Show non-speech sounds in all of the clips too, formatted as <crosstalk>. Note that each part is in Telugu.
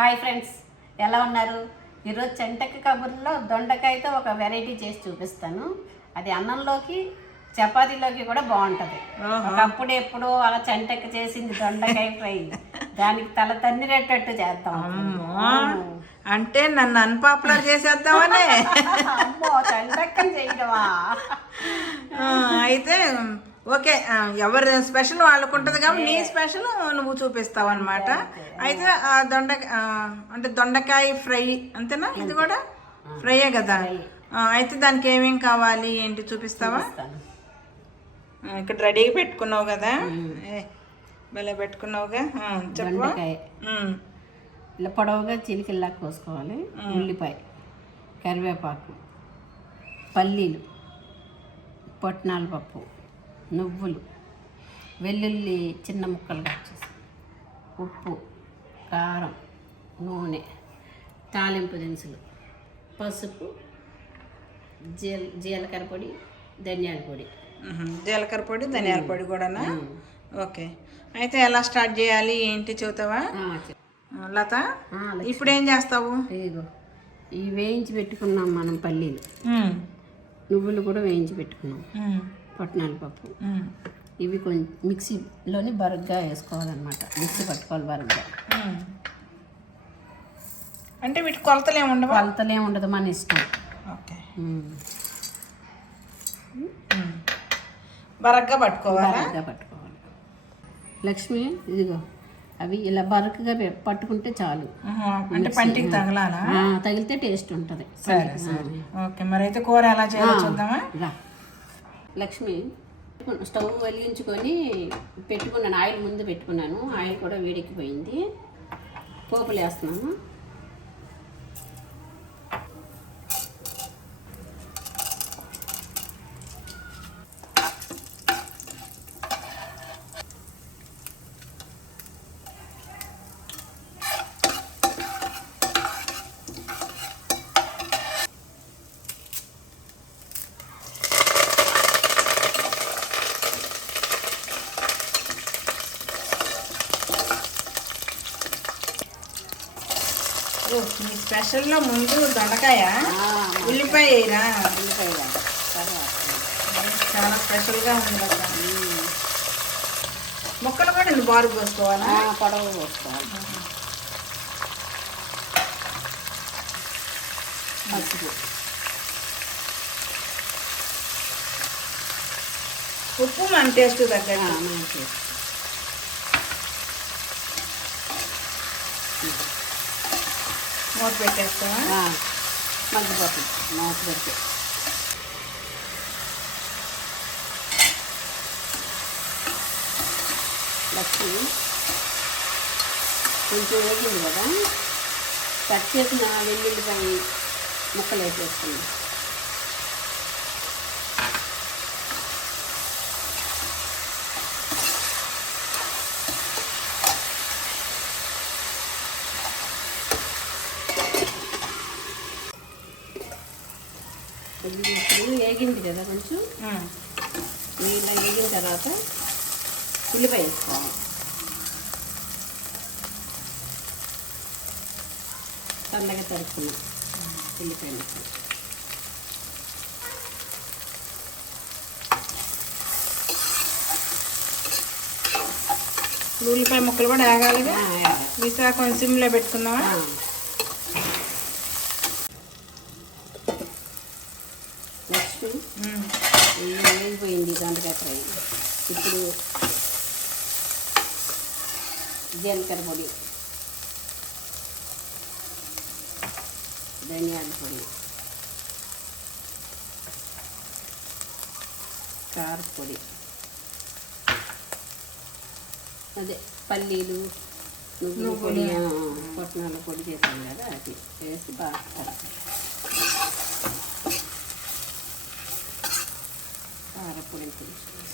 హాయ్ ఫ్రెండ్స్ ఎలా ఉన్నారు? ఈరోజు చెంటక కబుర్లో దొండకాయతో ఒక వెరైటీ చేసి చూపిస్తాను. అది అన్నంలోకి చపాతీలోకి కూడా బాగుంటది. ఒకప్పుడు ఎప్పుడు అలా చెంటక చేసింది దొండకాయ ఫ్రై. దానికి తల తన్నిరేటట్టు చేద్దాం. అంటే నన్ను అన్పాపులర్ చేసేద్దామనే. అమ్మో చెంటక్కని చేయడమా? అయితే ఓకే ఎవరి స్పెషల్ వాళ్ళకు ఉంటుంది కాబట్టి నీ స్పెషల్ నువ్వు చూపిస్తావు అనమాట అయితే ఆ దొండ అంటే దొండకాయ ఫ్రై అంతేనా? ఇది కూడా? ఫ్రైయే కదా? అయితే దానికి ఏమేం కావాలి? ఏంటి చూపిస్తావా? ఇక్కడ రెడీగా పెట్టుకున్నావు కదా? భలే పెట్టుకున్నావుగా. దొండకాయ. ఇలా పొడవుగా చిలికిల్లా కోసుకోవాలి. ఉల్లిపాయ కరివేపాకు పల్లీలు పొట్నాల పప్పు. నువ్వులు వెల్లుల్లి చిన్న ముక్కలు కట్ చేసి ఉప్పు కారం నూనె తాలింపు దినుసులు పసుపు జీల జీలకర్ర పొడి ధనియాల పొడి. జీలకర్ర పొడి ధనియాల పొడి కూడానా? ఓకే. అయితే ఎలా స్టార్ట్ చేయాలి? ఏంటి చెబుతావా. ఆ, లత ఇప్పుడు ఏం చేస్తావు? ఇదిగో ఈ వేయించి పెట్టుకున్నాం మనం పల్లీలు. నువ్వులు కూడా వేయించి పెట్టుకున్నాం. పట్నాల పప్పు. ఇవి కొంచెం మిక్సీలోని బరగ్గా వేసుకోవాలన్నమాట. మిక్సీ పట్టుకోవాలి బరగ్గా. అంటే వీటి కొలతలు ఉండవా? కొలతలే ఉండదు మన ఇష్టం. ఓకే. బరగ్గా పట్టుకోవాలా? బరగ్గా పట్టుకోవాలి. లక్ష్మి ఇదిగో. అవి ఇలా బరకగా పట్టుకుంటే చాలు. అంటే పంటికి తగలాలా? తగిలితే టేస్ట్ ఉంటుంది. సరే సరే. ఓకే మరి అయితే కూర ఎలా చేయాలో చూద్దామా? లక్ష్మి స్టవ్ వెలిగించుకొని పెట్టుకున్నాను. ఆయిల్ ముందు పెట్టుకున్నాను. ఆయిల్ కూడా వేడెక్కిపోయింది. పోపులు వేస్తున్నాను. మీ స్పెషల్లో ముందు దొండకాయ ఉల్లిపాయ వేయరా? ఉల్లిపాయ చాలా స్పెషల్గా ఉంది ముక్కలు కూడా బారు పోసుకోవాలా? పొడవు పోసుకోవాలి. పసుపు. ఉప్పు మన టేస్ట్ ఆ, తగ్గట్టు మంచి మూత పెట్టేస్తావా? మగ్గిపోతుంది మూత పెట్టి లక్ష్మి కొంచెం వేగింది కదా? కట్ చేసిన వెల్లుల్లిపాయ ముక్కలు వేసేస్తుంది ఇప్పుడు వేగింది కదా కొంచెం. నీళ్ళ వేగిన తర్వాత ఉల్లిపాయ వేసుకోవాలి సన్నగా తరుక్కున్నాం ఉల్లిపాయ ముక్కలు. ఉల్లిపాయ ముక్కలు కూడా వేగాలిగా ఆ, వేయాలి. మిగతా కొంచెం సిమ్లో పెట్టుకుందామా ఇది వేగిపోయింది దొండకాయ ఫ్రై ఇప్పుడు జీలకర్ర పొడి ధనియాల పొడి కారపొడి అదే పల్లీలు నువ్వుల పొడి పుట్నాల పొడి చేసాం కదా అది వేసి బాగా కలపాలి. కారపొడి కొంచెం వేసుకుంటే బాగుంటుంది.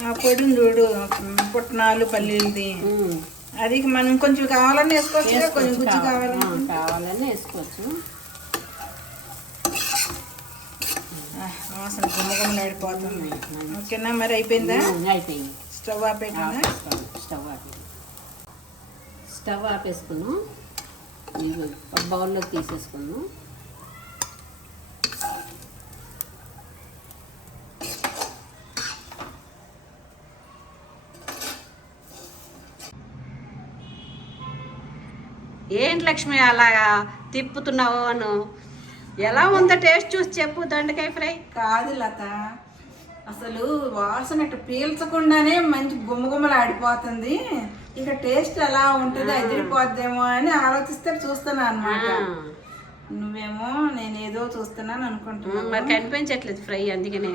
ఆ పొడిని చూడు పుట్నాలు పల్లీలది. అది మనం కొంచెం కావాలని వేసుకోవచ్చు కొంచెం గుజ్జు కావాలి. కావాలని కావాలని వేసుకోవచ్చు. వాసన గుమ్మగుమ్మలాడిపోతుంది ఓకేనా మరి అయిపోయిందా? అయిపోయింది. స్టవ్ ఆపేయకుండా స్టవ్ ఆపేది స్టవ్ ఆపేసుకున్నాం. ఒక బౌల్లోకి తీసేసుకున్నాం ఏంటి లక్ష్మి అలాగా తిప్పుతున్నావు అను? ఎలా ఉందో టేస్ట్ చూసి చెప్పు దొండకాయ ఫ్రై? కాదు లత అసలు వాసన ఇట్లా పీల్చకుండానే మంచి గుమ్మగుమ్మలు ఆడిపోతుంది ఇంకా టేస్ట్ ఎలా ఉంటుంది అదిరిపోద్దేమో అని ఆలోచిస్తే చూస్తున్నా అనమాట నువ్వేమో నేను ఏదో చూస్తున్నాను అనుకుంటున్నా మరి కనిపించట్లేదు ఫ్రై అందుకనే.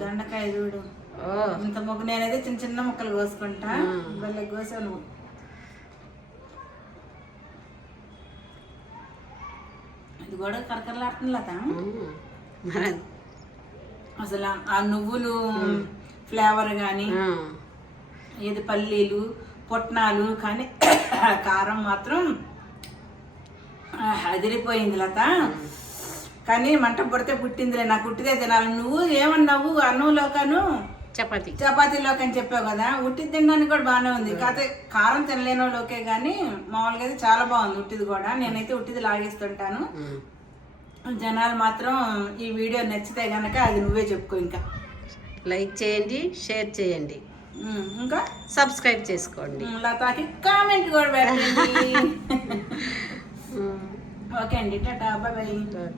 దొండకాయ చూడు. ఓ. ఇంత ముగ్గు నేనైతే చిన్న చిన్న ముక్కలు కోసుకుంటా. భలే కోసావు నువ్వు. ఇది కూడా కరకరలాడుతుంది లత అసలు ఆ- నువ్వులు ఫ్లేవర్ కానీ ఏది పల్లీలు పుట్నాలు కానీ <coughs> కారం మాత్రం అదిరిపోయింది లత. కానీ మంట పుడితే పుట్టిందిలే నాకు పుట్టిదే తినాలి నువ్వు ఏమన్నావు? అన్నంలోకను చపాతి. చపాతీలోకి అని చెప్పావు కదా ఉట్టి తినడానికి కూడా బాగానే ఉంది. కాకపోతే కారం తినలేని వాళ్ళకే కానీ మామూలుగా అయితే చాలా బాగుంది ఉట్టిది కూడా. నేనైతే ఉట్టిది లాగేస్తుంటాను. జనాలు మాత్రం ఈ వీడియో నచ్చితే గనక అది నువ్వే చెప్పుకో ఇంకా. లైక్ చేయండి షేర్ చేయండి. ఇంకా? సబ్స్క్రైబ్ చేసుకోండి. లతాకి కామెంట్ కూడా పెట్టండి. <laughs> ఓకే అండి టాటా బాయ్. బాయ్.